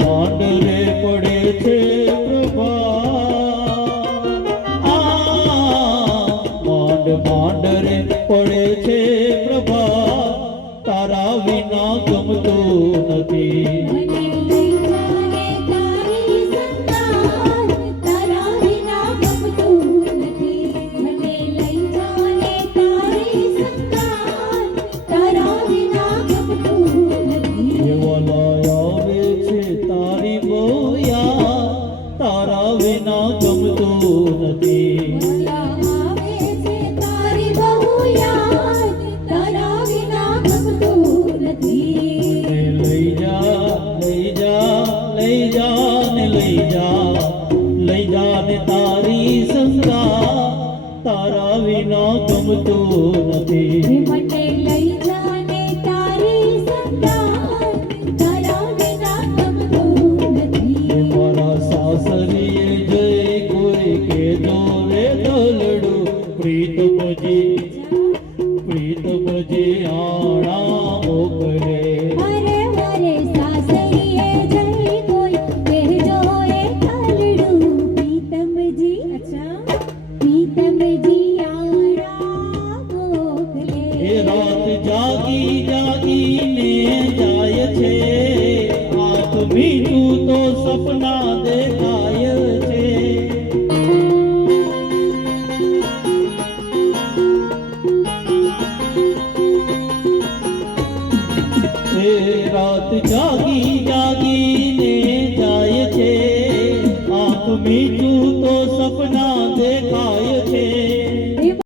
માંડ રે પડે છે પ્રભા, માંડ માંડ રે પડે છે પ્રભા, તારા વિના ગમતું નથી. તારા વિના ગમતું નથી. લઈ જા લઈ જા લઈ જા ને લઈ જા લઈ જા ને તારી સંગા, તારા વિના ગમતું નથી. પ્રીતમજી આણા મોકલે, અરે અરે સાસરીએ જઈ કોઈ કહેજો એ કાલડું. પ્રીતમજી અચ્છા પ્રીતમજી આણા મોકલે. એ રાત જાગી જાગીને જાય છે, આંખ મીઠું તો સપના દેખાય છે. રાત જાગી જાગીને જાય છે, આંખ મીઠું તો સપના